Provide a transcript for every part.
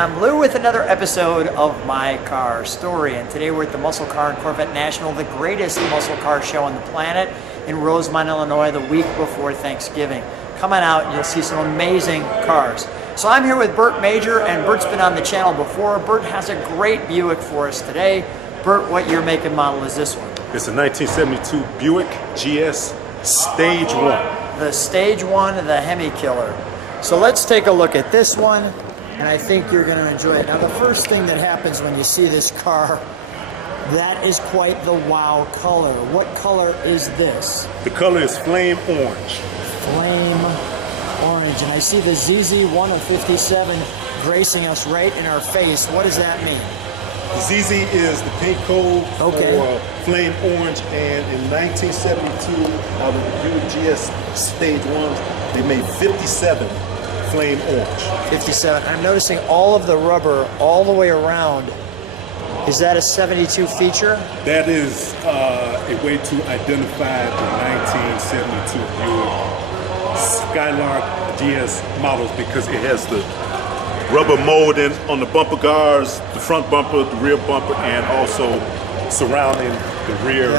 I'm Lou with another episode of My Car Story, and today we're at the Muscle Car and Corvette National, the greatest muscle car show on the planet, in Rosemont, Illinois, the week before Thanksgiving. Come on out and you'll see some amazing cars. So I'm here with Bert Major, and Bert's been on the channel before. Bert has a great Buick for us today. Bert, what year, make, and model is this one? It's a 1972 Buick GS Stage 1. The Stage 1, the Hemi Killer. So let's take a look at this one, and I think you're going to enjoy it. Now, the first thing that happens when you see this car, that is quite the wow color. What color is this? The color is flame orange. Flame orange. And I see the ZZ1 of 57 gracing us right in our face. What does that mean? The ZZ is the paint code for flame orange, and in 1972, out of the Buick GS Stage 1s, they made 57 flame orange. 57. I'm noticing all of the rubber all the way around. Is that a 72 feature? That is a way to identify the 1972 Buick Skylark GS models, because it has the rubber molding on the bumper guards, the front bumper, the rear bumper, and also surrounding the rear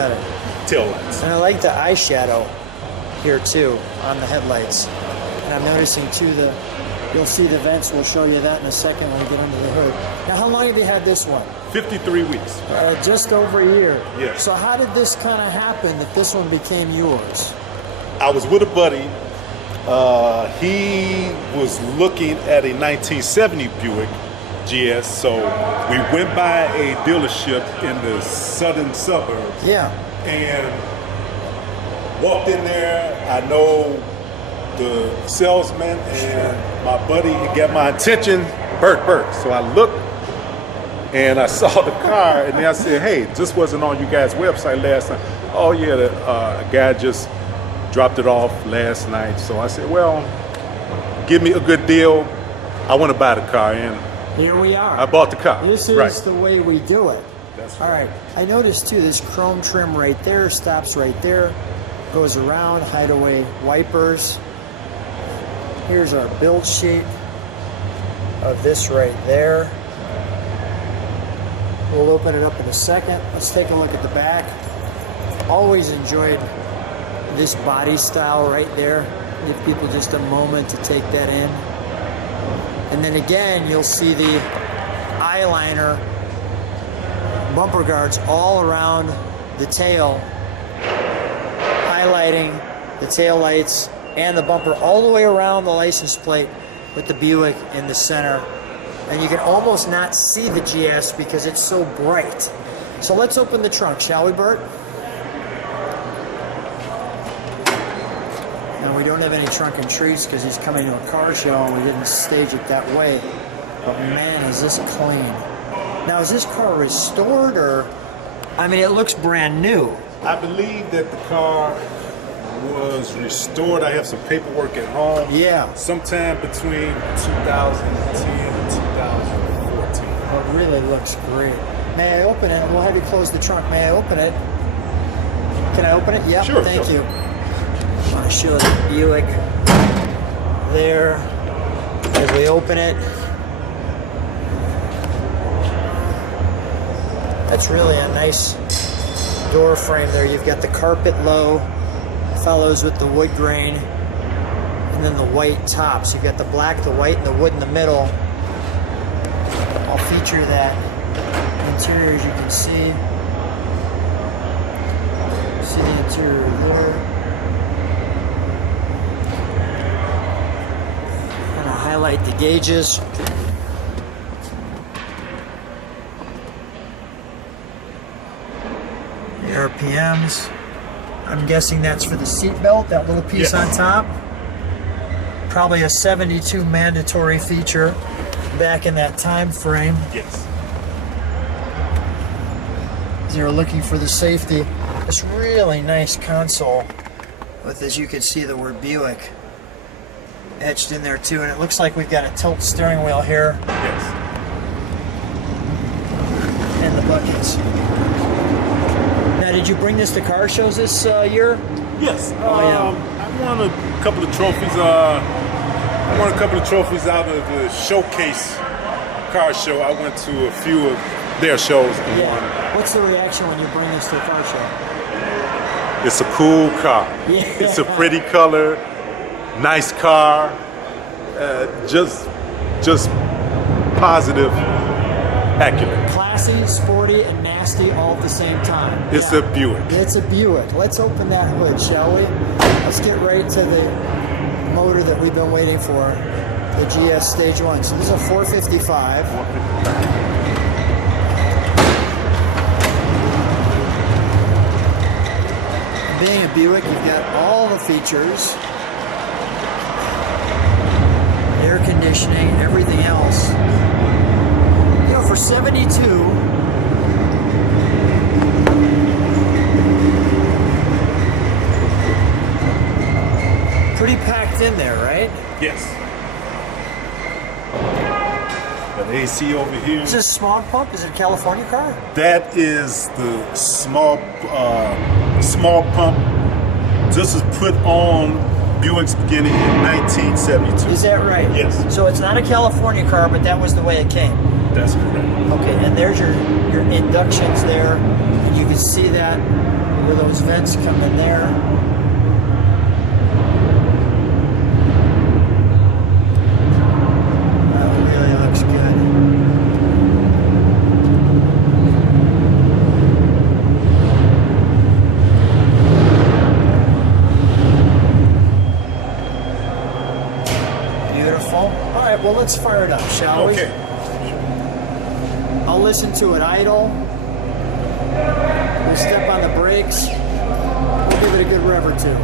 tail lights. And I like the eyeshadow here too on the headlights. And I'm noticing too you'll see the vents. We'll show you that in a second when we get under the hood. Now, how long have you had this one? 53 weeks. Just over a year. Yes. So how did this kind of happen that this one became yours? I was with a buddy. He was looking at a 1970 Buick GS, so we went by a dealership in the southern suburbs. Yeah. And walked in there. I know the salesman, and my buddy, it got my attention, Bert. So I looked and I saw the car, and then I said, hey, this wasn't on you guys' website last night. Oh yeah, the guy just dropped it off last night. So I said, well, give me a good deal. I want to buy the car, and here we are. I bought the car. This is the way we do it. That's all right. I noticed too, this chrome trim right there stops right there, goes around, hideaway wipers. Here's our build sheet of this right there. We'll open it up in a second. Let's take a look at the back. Always enjoyed this body style right there. Give people just a moment to take that in. And then again, you'll see the eyeliner bumper guards all around the tail, highlighting the tail lights and the bumper all the way around the license plate with the Buick in the center. And you can almost not see the GS because it's so bright. So let's open the trunk, shall we, Bert? Now, we don't have any trunk and treats because he's coming to a car show and we didn't stage it that way. But man, is this clean. Now, is this car restored, or, I mean, it looks brand new. I believe that the car was restored. I have some paperwork at home. Yeah. Sometime between 2010 and 2014. Well, it really looks great. May I open it? We'll have you close the trunk. May I open it? Can I open it? Yeah. Sure. Thank you. I want to show the Buick there as we open it. That's really a nice door frame there. You've got the carpet low, follows with the wood grain, and then the white top. So you've got the black, the white, and the wood in the middle. I'll feature that interior, as you can see. See the interior there. Kind of highlight the gauges. The RPMs. I'm guessing that's for the seat belt, that little piece on top. Probably a 72 mandatory feature back in that time frame. Yes. They were looking for the safety. This really nice console with, as you can see, the word Buick etched in there too. And it looks like we've got a tilt steering wheel here. Yes. And the buckets. Now, did you bring this to car shows this year? Yes. Yeah. I won a couple of trophies. I won a couple of trophies out of the showcase car show. I went to a few of their shows. Yeah. What's the reaction when you bring this to a car show? It's a cool car. Yeah. It's a pretty color, nice car. Just positive, accurate. Classy, sporty, and nasty all at the same time. It's a Buick. It's a Buick. Let's open that hood, shall we? Let's get right to the motor that we've been waiting for, the GS Stage 1. So this is a 455. Being a Buick, you've got all the features. Air conditioning, everything else. You know, for 72, pretty packed in there, right? Yes. Got AC over here. Is this a smog pump? Is it a California car? That is the small pump. This is put on Buick's beginning in 1972. Is that right? Yes. So it's not a California car, but that was the way it came. That's correct. Okay, and there's your inductions there. And you can see that where those vents come in there. That really looks good. Beautiful. All right, well, let's fire it up, shall we? Okay. I'll listen to it idle. We'll step on the brakes. We'll give it a good rev or two.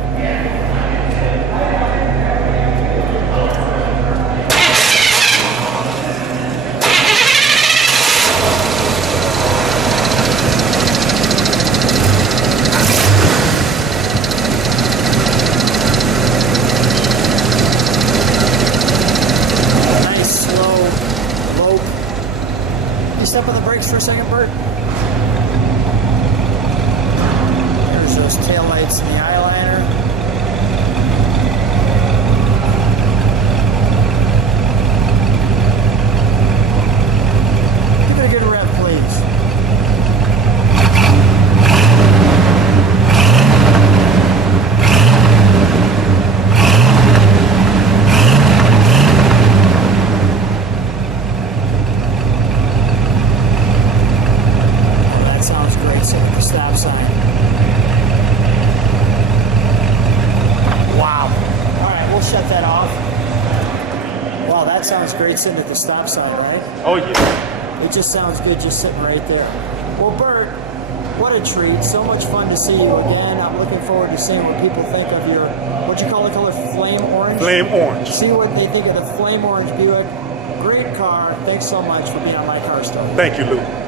Nice, slow, low. You step on the brakes for a second, Bert? There's those taillights and the eyeliner. Give it a good rev, please. That sounds great, so at the stop sign. Wow. All right, we'll shut that off. Wow, that sounds great sitting at the stop sign, right? Oh yeah. It just sounds good just sitting right there. Well, Bert, what a treat. So much fun to see you again. I'm looking forward to seeing what people think of your, what you call the color, flame orange? Flame orange. See what they think of the flame orange Buick. Great car. Thanks so much for being on My Car Story. Thank you, Lou.